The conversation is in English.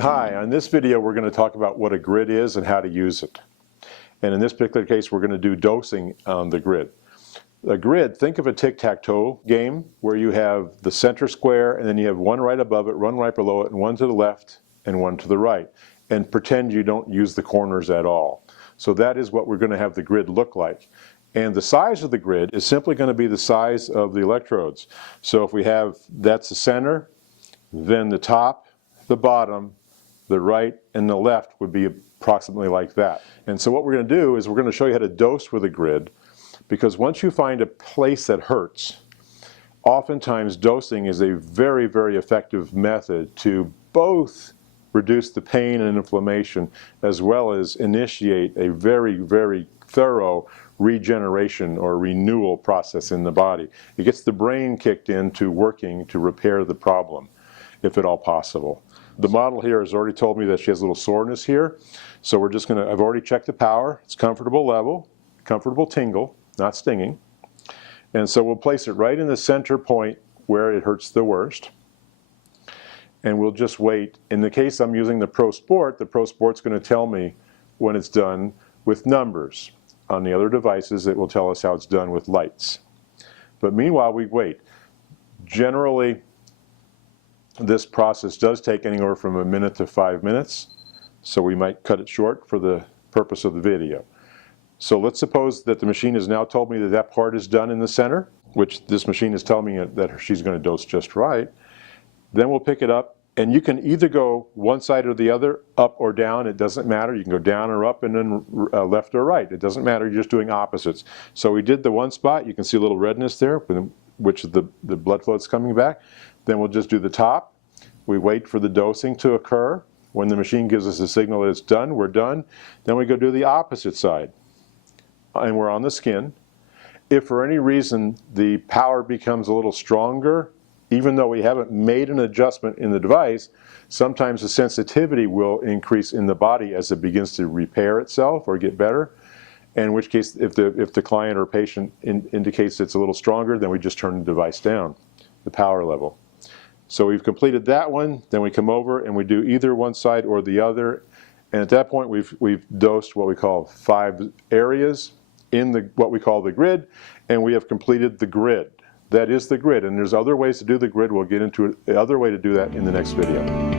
Hi, on this video we're going to talk about what a grid is and how to use it. And in this particular case we're going to do dosing on the grid. A grid, think of a tic-tac-toe game where you have the center square and then you have one right above it, one right below it, and one to the left and one to the right. And pretend you don't use the corners at all. So that is what we're going to have the grid look like. And the size of the grid is simply going to be the size of the electrodes. So if we have, that's the center, then the top, the bottom, the right and the left would be approximately like that. And so what we're going to do is we're going to show you how to dose with a grid, because once you find a place that hurts, oftentimes dosing is a very, very effective method to both reduce the pain and inflammation as well as initiate a very, very thorough regeneration or renewal process in the body. It gets the brain kicked into working to repair the problem, if at all possible. The model here has already told me that she has a little soreness here, so we're just going to, I've already checked the power, it's comfortable level, comfortable tingle, not stinging, and so we'll place it right in the center point where it hurts the worst, and we'll just wait. In the case I'm using the Pro Sport's going to tell me when it's done with numbers. On the other devices it will tell us how it's done with lights. But meanwhile we wait. Generally this process does take anywhere from a minute to 5 minutes, so we might cut it short for the purpose of the video. So let's suppose that the machine has now told me that that part is done in the center, which this machine is telling me that she's going to dose just right. Then we'll pick it up, and you can either go one side or the other, up or down, it doesn't matter. You can go down or up and then left or right. It doesn't matter, you're just doing opposites. So we did the one spot, you can see a little redness there, which is the blood flow that's coming back. Then we'll just do the top. We wait for the dosing to occur. When the machine gives us a signal that it's done, we're done. Then we go do the opposite side. And we're on the skin. If for any reason the power becomes a little stronger, even though we haven't made an adjustment in the device, sometimes the sensitivity will increase in the body as it begins to repair itself or get better. In which case, if the client or patient indicates it's a little stronger, then we just turn the device down, the power level. So we've completed that one, then we come over and we do either one side or the other. And at that point we've dosed what we call 5 areas in what we call the grid, and we have completed the grid. That is the grid, and there's other ways to do the grid. We'll get into the other way to do that in the next video.